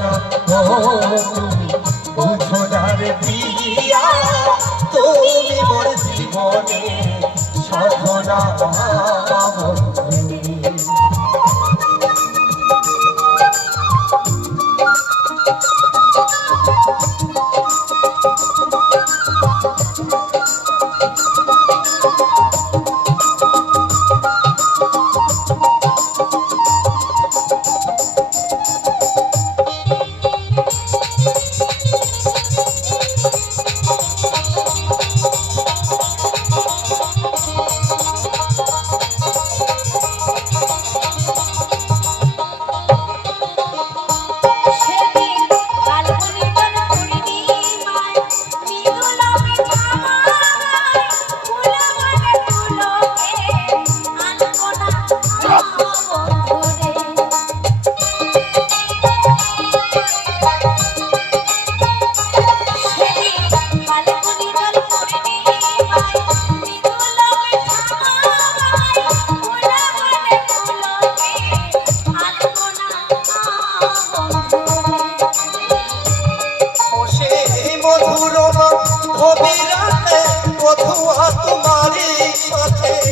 না ও তুমি বুঝো না রে প্রিয়া তুমি মোর জীবনে সাধনা মধুর মধু তোমারি সাথে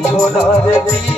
বুঝো না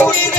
কঠিন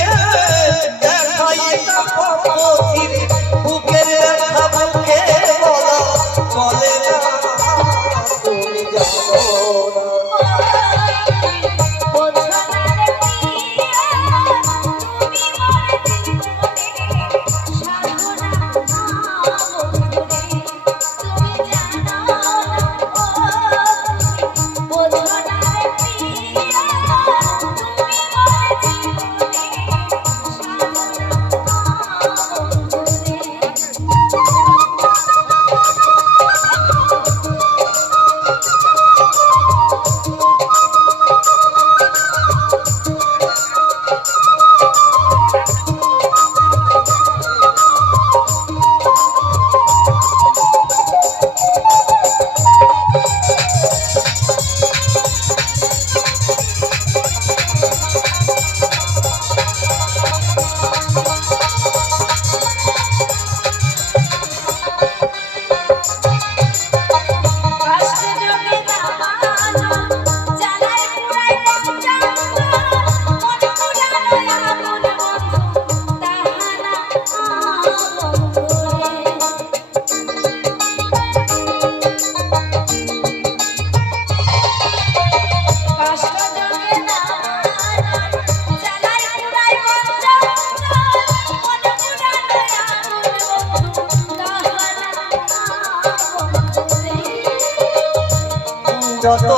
যত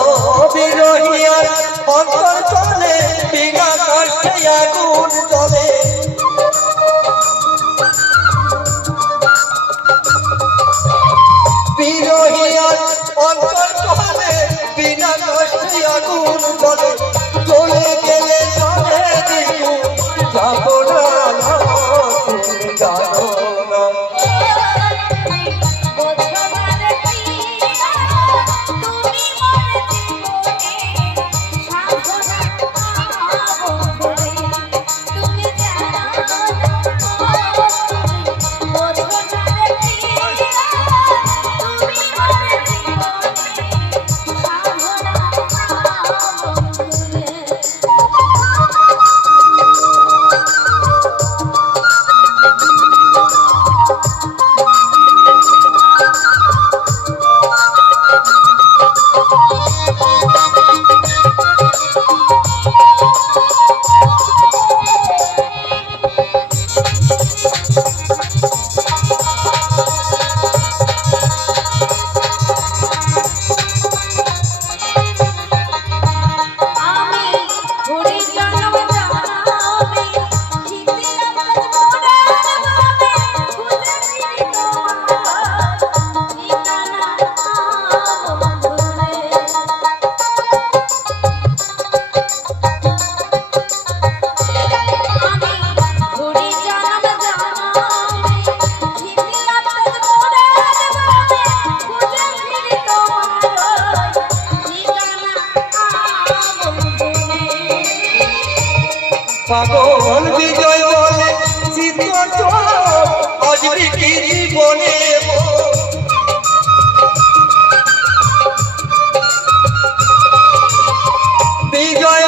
বিরোহিয়ার অন্তর চলে বিঘা করছে আগুন পাগল বিজয় বলে চিত্ত অজবি কি জীবনে বিজয়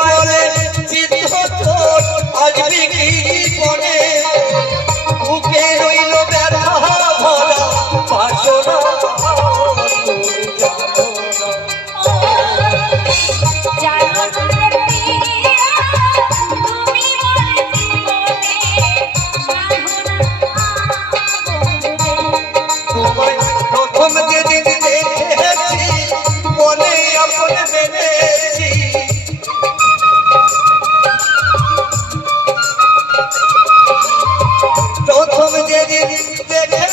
যেদিন দেখে